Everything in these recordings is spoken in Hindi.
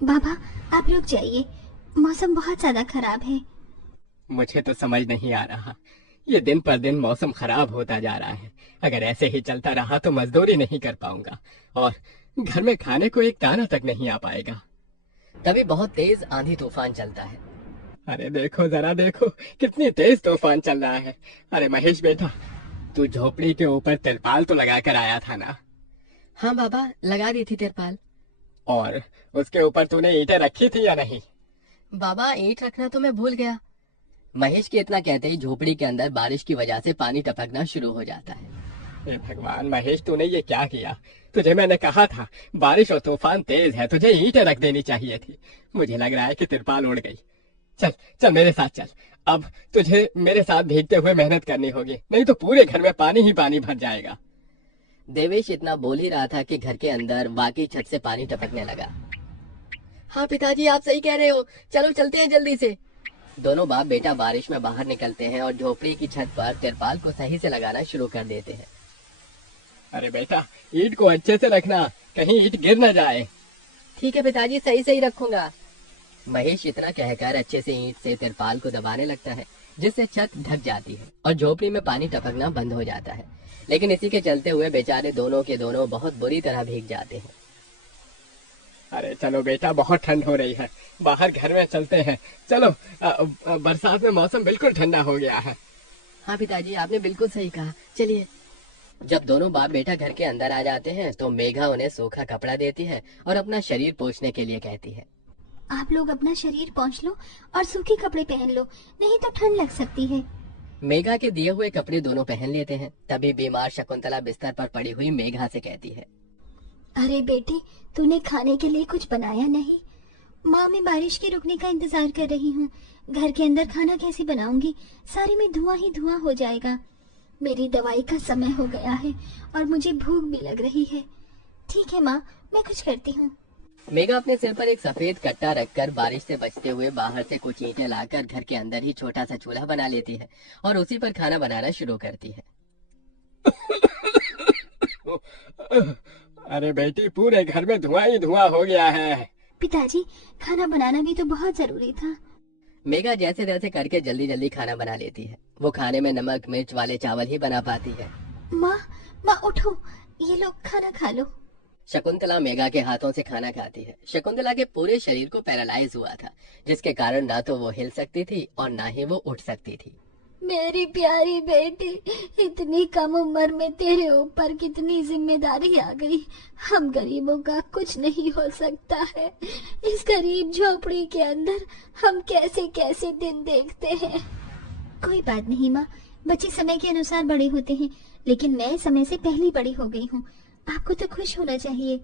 बाबा, आप रुक जाइए, मौसम बहुत ज्यादा खराब है। मुझे तो समझ नहीं आ रहा, ये दिन पर दिन मौसम खराब होता जा रहा है। अगर ऐसे ही चलता रहा तो मजदूरी नहीं कर पाऊंगा और घर में खाने को एक दाना तक नहीं आ पाएगा। तभी बहुत तेज आंधी तूफान चलता है। अरे देखो जरा देखो, कितनी तेज तूफान चल रहा है। अरे महेश बेटा, तू झोपड़ी के ऊपर तिरपाल तो लगा कर आया था ना? हाँ बाबा, लगा दी थी तिरपाल। और उसके ऊपर तूने ईंटें रखी थी या नहीं? बाबा, ईंट रखना तो मैं भूल गया। महेश के इतना कहते ही झोपड़ी के अंदर बारिश की वजह से पानी टपकना शुरू हो जाता है। हे भगवान महेश, तूने ये क्या किया? तुझे मैंने कहा था बारिश और तूफान तेज है, तुझे ईंटें रख देनी चाहिए थी। मुझे लग रहा है कि तिरपाल उड़ गई। चल चल मेरे साथ चल। अब तुझे मेरे साथ भीगते हुए मेहनत करनी होगी, नहीं तो पूरे घर में पानी ही पानी भर जाएगा। देवेश इतना बोल ही रहा था कि घर के अंदर वाकई छत से पानी टपकने लगा। हाँ पिताजी, आप सही कह रहे हो, चलो चलते हैं जल्दी से। दोनों बाप बेटा बारिश में बाहर निकलते हैं और झोपड़ी की छत पर तिरपाल को सही से लगाना शुरू कर देते हैं। अरे बेटा, ईंट को अच्छे से रखना, कहीं ईंट गिर न जाए। ठीक है पिताजी, सही सही रखूंगा। महेश इतना कहकर अच्छे से ईंट से तिरपाल को दबाने लगता है, जिससे छत ढक जाती है और झोपड़ी में पानी टपकना बंद हो जाता है। लेकिन इसी के चलते हुए बेचारे दोनों के दोनों बहुत बुरी तरह भीग जाते हैं। अरे चलो बेटा, बहुत ठंड हो रही है, बाहर घर में चलते हैं। चलो, बरसात में मौसम बिल्कुल ठंडा हो गया है। हाँ पिताजी, आपने बिल्कुल सही कहा, चलिए। जब दोनों बाप बेटा घर के अंदर आ जाते हैं तो मेघा उन्हें सूखा कपड़ा देती है और अपना शरीर पोंछने के लिए कहती है। आप लोग अपना शरीर पोंछ लो और सूखे कपड़े पहन लो, नहीं तो ठंड लग सकती है। मेघा के दिए हुए कपड़े दोनों पहन लेते हैं। तभी बीमार शकुंतला बिस्तर पर पड़ी हुई मेघा से कहती है। अरे बेटे, तूने खाने के लिए कुछ बनाया नहीं? माँ, मैं बारिश के रुकने का इंतजार कर रही हूँ। घर के अंदर खाना कैसे बनाऊंगी? सारे में धुआं ही धुआं हो जाएगा। मेरी दवाई का समय हो गया है और मुझे भूख भी लग रही है। ठीक है माँ, मैं कुछ करती हूँ। मेघा अपने सिर पर एक सफेद कट्टा रखकर बारिश से बचते हुए बाहर से कुछ ईंटें लाकर घर के अंदर ही छोटा सा चूल्हा बना लेती है और उसी पर खाना बनाना शुरू करती है। अरे बेटी, पूरे घर में धुआं ही धुआं हो गया है। पिताजी, खाना बनाना भी तो बहुत जरूरी था। मेघा जैसे तैसे करके जल्दी जल्दी खाना बना लेती है। वो खाने में नमक मिर्च वाले चावल ही बना पाती है। माँ, माँ उठो, ये लो खाना खा लो। शकुंतला मेघा के हाथों से खाना खाती है। शकुंतला के पूरे शरीर को पैरालाइज हुआ था, जिसके कारण ना तो वो हिल सकती थी और ना ही वो उठ सकती थी। मेरी प्यारी बेटी, इतनी कम उम्र में तेरे ऊपर कितनी जिम्मेदारी आ गई। हम गरीबों का कुछ नहीं हो सकता है। इस गरीब झोपड़ी के अंदर हम कैसे कैसे दिन देखते हैं। कोई बात नहीं माँ, बच्चे समय के अनुसार बड़े होते हैं, लेकिन मैं समय से पहले बड़ी हो गई हूँ। आपको तो खुश होना चाहिए।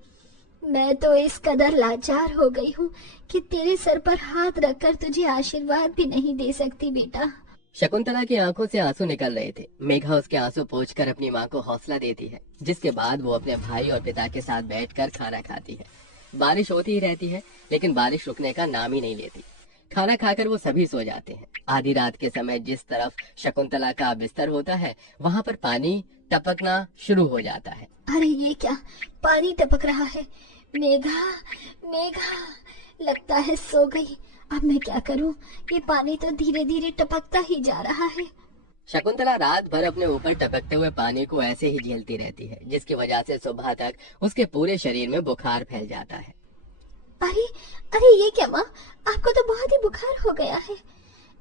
मैं तो इस कदर लाचार हो गई हूँ कि तेरे सर पर हाथ रखकर तुझे आशीर्वाद भी नहीं दे सकती बेटा। शकुंतला की आंखों से आंसू निकल रहे थे। मेघा उसके आंसू पोंछकर अपनी माँ को हौसला देती है, जिसके बाद वो अपने भाई और पिता के साथ बैठकर खाना खाती है। बारिश होती ही रहती है, लेकिन बारिश रुकने का नाम ही नहीं लेती। खाना खाकर वो सभी सो जाते हैं। आधी रात के समय जिस तरफ शकुंतला का बिस्तर होता है, वहाँ पर पानी टपकना शुरू हो जाता है। अरे ये क्या, पानी टपक रहा है। मेघा, मेघा, लगता है सो गई। अब मैं क्या करूं? ये पानी तो धीरे धीरे टपकता ही जा रहा है। शकुंतला रात भर अपने ऊपर टपकते हुए पानी को ऐसे ही झेलती रहती है, जिसकी वजह से सुबह तक उसके पूरे शरीर में बुखार फैल जाता है। अरे अरे ये क्या माँ, आपको तो बहुत ही बुखार हो गया है।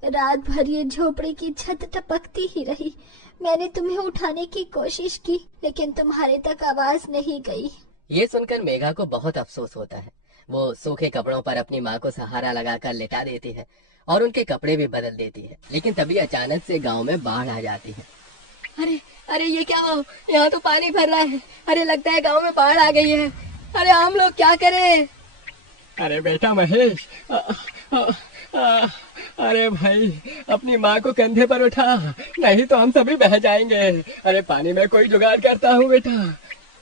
रात भर ये झोपड़ी की छत टपकती ही रही। मैंने तुम्हें उठाने की कोशिश की, लेकिन तुम्हारे तक आवाज नहीं गई। ये सुनकर मेघा को बहुत अफसोस होता है। वो सूखे कपड़ों पर अपनी माँ को सहारा लगाकर लेटा देती है और उनके कपड़े भी बदल देती है। लेकिन तभी अचानक से गांव में बाढ़ आ जाती है। अरे अरे ये क्या हो, यहाँ तो पानी भर रहा है। अरे लगता है गांव में बाढ़ आ गई है। अरे हम लोग क्या करें? अरे बेटा महेश, अरे भाई, अपनी माँ को कंधे पर उठा, नहीं तो हम सभी बह जाएंगे। अरे पानी में कोई जुगाड़ करता हूँ बेटा।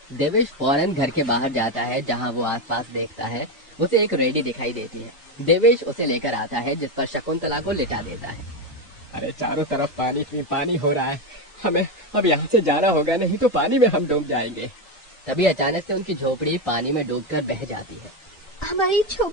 देवेश फौरन घर के बाहर जाता है। जहाँ वो आसपास देखता है, उसे एक रेडी दिखाई देती है। देवेश उसे लेकर आता है, जिस पर शकुंतला को लिटा देता है। अरे चारों तरफ पानी ही पानी हो रहा है, हमें अब यहाँ से जाना होगा, नहीं तो पानी में हम डूब जाएंगे। तभी अचानक से उनकी झोपड़ी पानी में डूबकर बह जाती है। हमारी झोपड़ी